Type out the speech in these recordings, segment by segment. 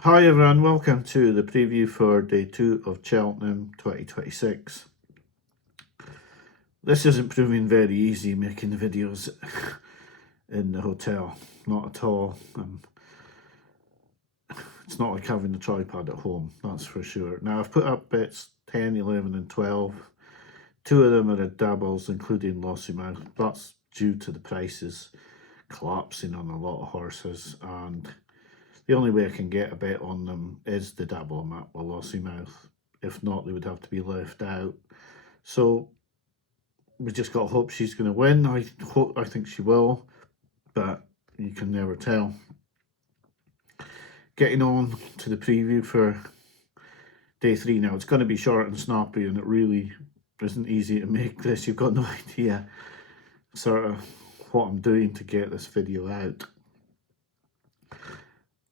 Hi everyone, welcome to the preview for day 2 of Cheltenham 2026. This isn't proving very easy making the videos in the hotel, not at all. It's not like having a tripod at home, that's for sure. Now I've put up bets 10, 11 and 12. Two of them are at doubles, including Lossiemouth. That's due to the prices collapsing on a lot of horses, and the only way I can get a bet on them is the double them up with Lossiemouth. If not, they would have to be left out. So we just got to hope she's going to win. I think she will, but you can never tell. Getting on to the preview for day 3 now. It's going to be short and snappy, and it really isn't easy to make this. You've got no idea sort of what I'm doing to get this video out.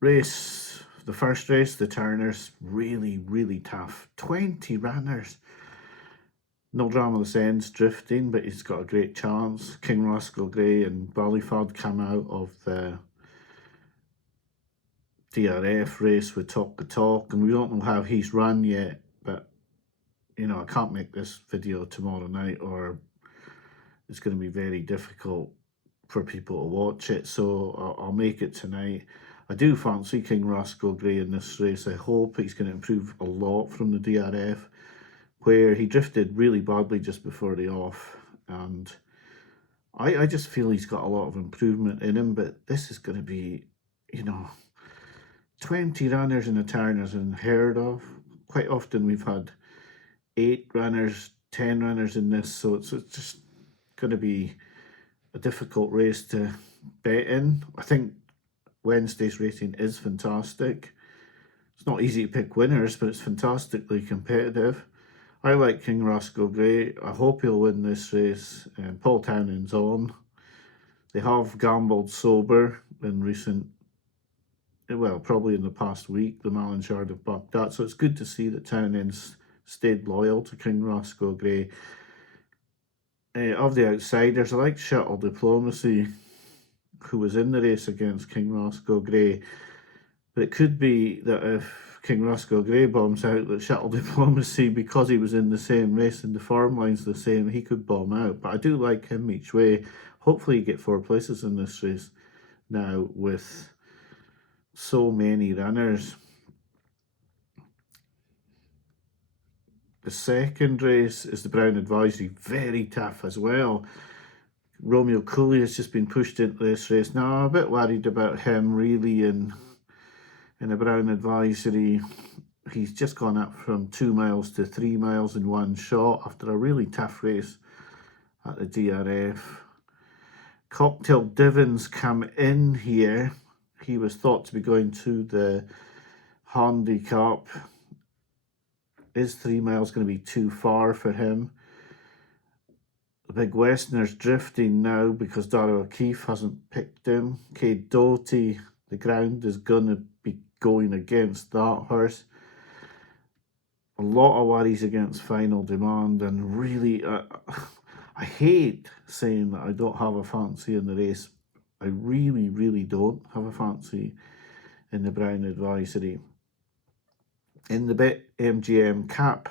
The first race, the Turners, really tough. 20 runners. No drama this ends drifting, but he's got a great chance. King Rascal Grey and Ballyford come out of the DRF race with Talk the Talk, and we don't know how he's run yet, but you know, I can't make this video tomorrow night or it's going to be very difficult for people to watch it, so I'll make it tonight. I do fancy King Rascal Grey in this race. I hope he's going to improve a lot from the DRF, where he drifted really badly just before the off, and I just feel he's got a lot of improvement in him, but this is going to be, 20 runners in the Turners unheard of. Quite often we've had 8 runners, 10 runners in this, so it's just going to be a difficult race to bet in. I think Wednesday's rating is fantastic. It's not easy to pick winners, but it's fantastically competitive. I like King Rascal Grey. I hope he'll win this race. Paul Townend's on. They have gambled sober in probably in the past week. The Malinshard have backed that, so it's good to see that Townend's stayed loyal to King Rascal Grey. Of the outsiders, I like Shuttle Diplomacy, who was in the race against King Rascal Grey. But it could be that if King Rascal Grey bombs out, that Shuttle Diplomacy, because he was in the same race and the form line's the same, he could bomb out. But I do like him each way. Hopefully you get 4 places in this race now with so many runners. The second race is the Brown Advisory, very tough as well. Romeo Cooley has just been pushed into this race. Now I'm a bit worried about him really in the Brown Advisory. He's just gone up from 2 miles to 3 miles in one shot after a really tough race at the DRF. Cocktail Divins come in here. He was thought to be going to the handicap. Is 3 miles going to be too far for him? The Big Westerner's drifting now because Darragh O'Keefe hasn't picked him. Cade Doty, the ground is going to be going against that horse. A lot of worries against Final Demand, and really, I hate saying that I don't have a fancy in the race. I really don't have a fancy in the Brown Advisory. In the Bet MGM Cap,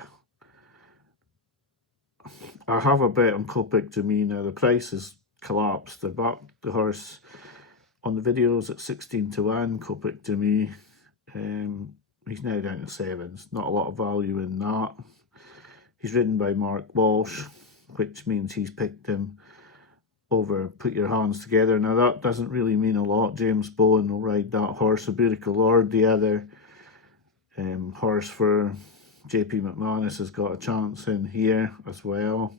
I have a bet on Copic to me now. The price has collapsed. They backed the horse on the videos at 16 to 1, Copic to me. He's now down to 7s. Not a lot of value in that. He's ridden by Mark Walsh, which means he's picked him over Put Your Hands Together. Now that doesn't really mean a lot. James Bowen will ride that horse. Aburica Lord, the other horse for JP McManus, has got a chance in here as well.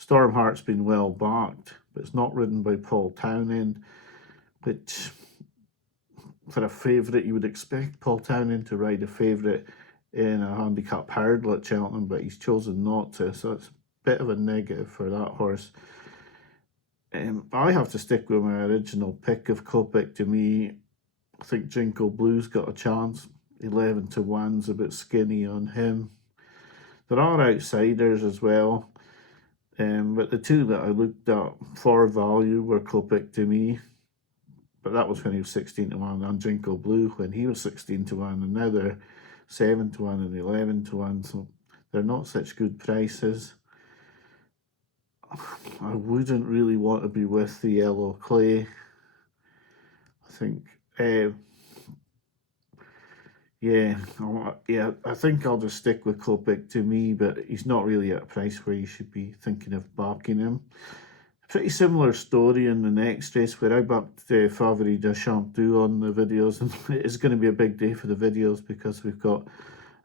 Stormheart's been well backed, but it's not ridden by Paul Townend, which for a favourite you would expect Paul Townend to ride a favourite in a handicap hurdle at Cheltenham, but he's chosen not to, so it's a bit of a negative for that horse. I have to stick with my original pick of Copic to me. I think Jinko Blue's got a chance. 11 to 1's a bit skinny on him. There are outsiders as well, but the two that I looked at for value were Copic to me. but that was when he was 16-1, and Jingle Blue when he was 16-1, and now they're 7-1 and 11-1, so they're not such good prices. I wouldn't really want to be with the Yellow Clay. I think, I think I'll just stick with Kopik to me, but he's not really at a price where you should be thinking of backing him. Pretty similar story in the next race where I backed Favori de Champdou on the videos, and it's going to be a big day for the videos because we've got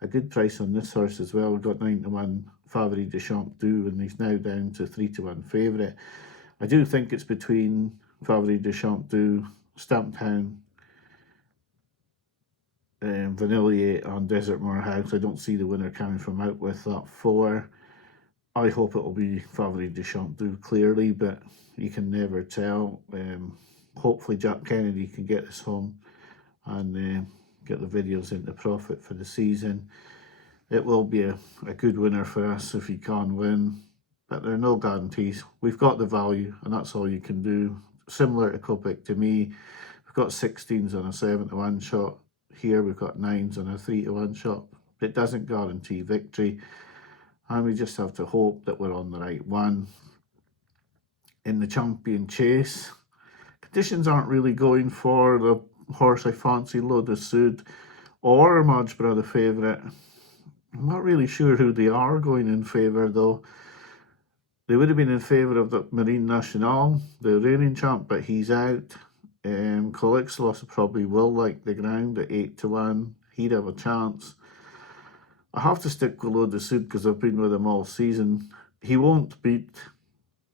a good price on this horse as well. We've got 9-1 Favori de Champdou, and he's now down to 3-1 favourite. I do think it's between Favori de Champdou, Stamptown, Vanillier and Desert Moorhouse. I don't see the winner coming from out with that 4. I hope it'll be Favori de Champdou clearly, but you can never tell. Hopefully Jack Kennedy can get this home and get the videos into profit for the season. It will be a good winner for us if he can win, but there are no guarantees. We've got the value, and that's all you can do. Similar to Kopik to me, we've got 16s on a 7-1 shot. Here we've got 9s on a 3-1 shot. It doesn't guarantee victory, and we just have to hope that we're on the right one. In the Champion Chase, conditions aren't really going for the horse I fancy, L'Eau de Sud or Majborough the favourite. I'm not really sure who they are going in favour though. They would have been in favour of the Marine Nationale, the reigning champ, but he's out. Calixlos probably will like the ground at 8-1. He'd have a chance. I have to stick with L'Eau de Sud because I've been with him all season. He won't beat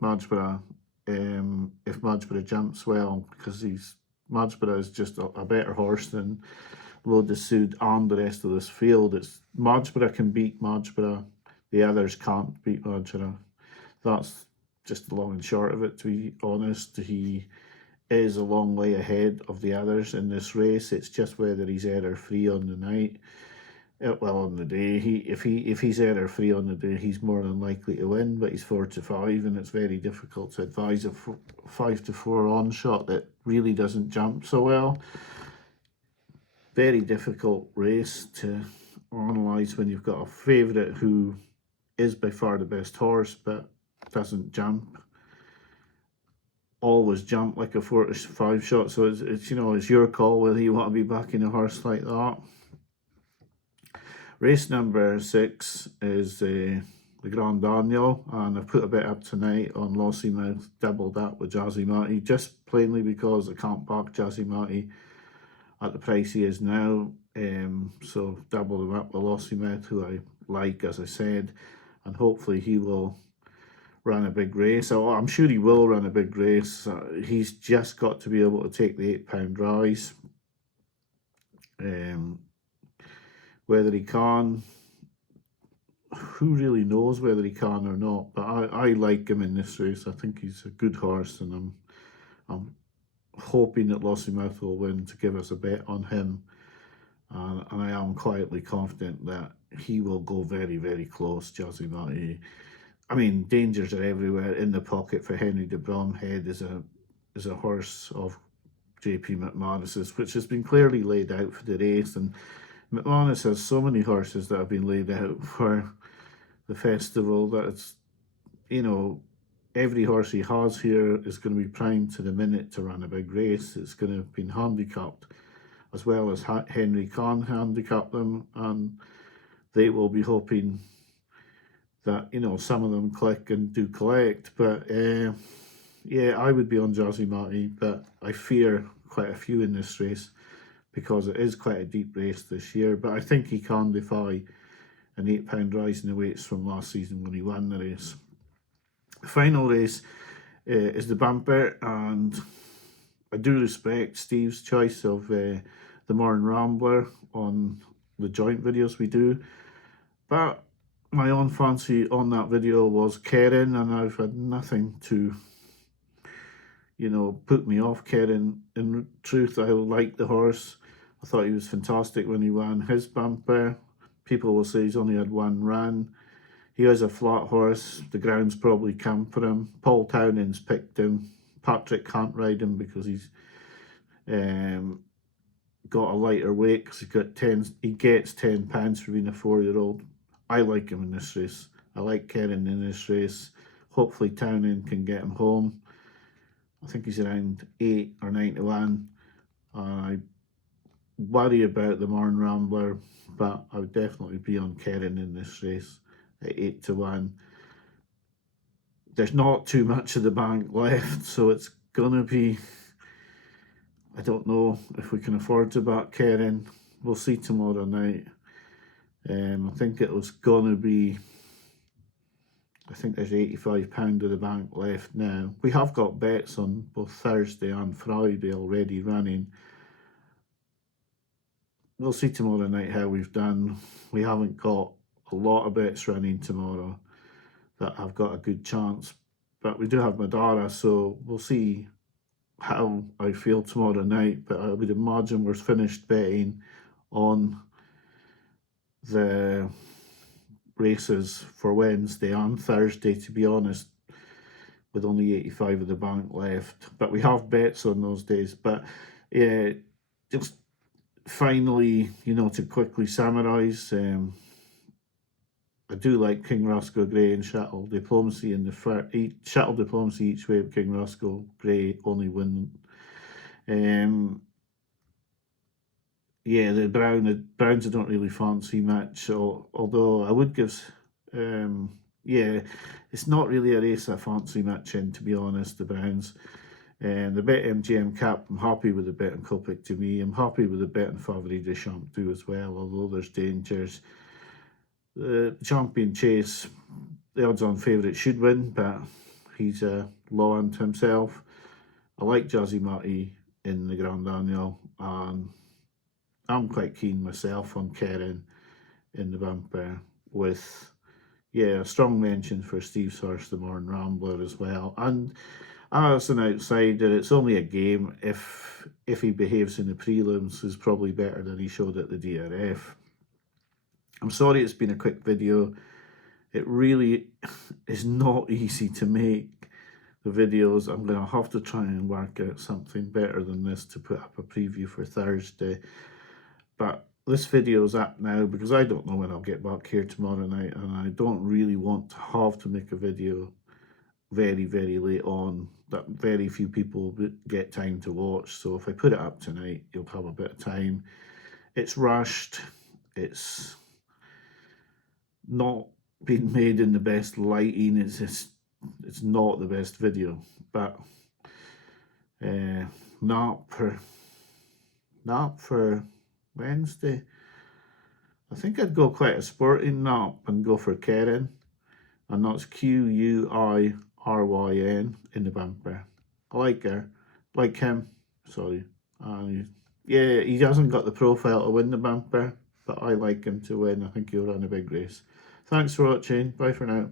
Majborough if Majborough jumps well, because Majborough is just a better horse than L'Eau de Sud and the rest of this field. Majborough can beat Majborough. The others can't beat Majborough. That's just the long and short of it, to be honest. He is a long way ahead of the others in this race. It's just whether he's error-free on the night. Well, on the day, if he's error-free on the day, he's more than likely to win, but he's 4-5, and it's very difficult to advise a 5-4 on shot that really doesn't jump so well. Very difficult race to analyse when you've got a favourite who is by far the best horse, but doesn't jump. Always jump like a 4-5 shot, so it's your call whether you want to be backing a horse like that. Race number 6 is the Grand Daniel, and I've put a bit up tonight on Lossiemouth, doubled that with Jazzy Matty, just plainly because I can't back Jazzy Matty at the price he is now. So double him up with Lossiemouth, who I like, as I said, and hopefully he will run a big race. Oh, I'm sure he will run a big race. He's just got to be able to take the £8 rise. Whether he can, who really knows whether he can or not, but I like him in this race. I think he's a good horse, and I'm hoping that Lossiemouth will win to give us a bet on him, and I am quietly confident that he will go very, very close, Jazzy Matty. I mean, dangers are everywhere. In the pocket for Henry de Bromhead is a horse of JP McManus's, which has been clearly laid out for the race, and McManus has so many horses that have been laid out for the festival that it's, every horse he has here is going to be primed to the minute to run a big race. It's going to have been handicapped as well as Henry can handicap them, and they will be hoping that, some of them click and do collect. But I would be on Jazzy Matty, but I fear quite a few in this race, because it is quite a deep race this year, but I think he can defy an £8 rise in the weights from last season when he won the race. The final race is the bumper, and I do respect Steve's choice of the Morn Rambler on the joint videos we do, but my own fancy on that video was Keren, and I've had nothing to put me off Keren. In truth, I like the horse. I thought he was fantastic when he won his bumper. People will say he's only had one run. He is a flat horse. The ground's probably come for him. Paul Townend's picked him. Patrick can't ride him because Got a lighter weight because he gets £10 for being a 4-year-old. I like him in this race. I like Kerrin in this race. Hopefully Townend can get him home. I think he's around 8 or 9 to 1. I worry about the Morn Rambler, but I would definitely be on Kerrin in this race at 8 to 1. There's not too much of the bank left, so it's gonna be, I don't know if we can afford to back Kerrin. We'll see tomorrow night. I think it was gonna be, I think there's £85 of the bank left now. We have got bets on both Thursday and Friday already running. We'll see tomorrow night how we've done. We haven't got a lot of bets running tomorrow that have got a good chance, but we do have Majborough, so we'll see how I feel tomorrow night. But I would imagine we're finished betting on the races for Wednesday and Thursday, to be honest, with only 85 of the bank left. But we have bets on those days. But yeah, just finally, to quickly summarise, I do like King Roscoe Grey and Shuttle Diplomacy in the Shuttle Diplomacy each way of King Roscoe Grey only win. Yeah, the Browns I don't really fancy much, although I would give, yeah, it's not really a race I fancy much in, to be honest, the Browns. The Bet MGM Cap, I'm happy with the Bet on Copic to me. I'm happy with the Bet on Favori de Champ too as well, although there's dangers. The Champion Chase, the odds-on favourite should win, but he's a law unto himself. I like Jazzy Matty in the Grand Annual, and I'm quite keen myself on Kerrin in the bumper with, a strong mention for Steve's horse, the Morn Rambler, as well. And as an outsider, it's only a game. If he behaves in the prelims, is probably better than he showed at the DRF. I'm sorry it's been a quick video. It really is not easy to make the videos. I'm going to have to try and work out something better than this to put up a preview for Thursday. But this video is up now because I don't know when I'll get back here tomorrow night, and I don't really want to have to make a video very, very late on that very few people get time to watch. So if I put it up tonight, you'll have a bit of time. It's rushed. It's not been made in the best lighting. It's not the best video, but nap for Wednesday. I think I'd go quite a sporting nap and go for Kerrin, and that's Quiryn in the bumper. I like her, like him. Sorry, yeah, he hasn't got the profile to win the bumper, but I like him to win. I think he'll run a big race. Thanks for watching. Bye for now.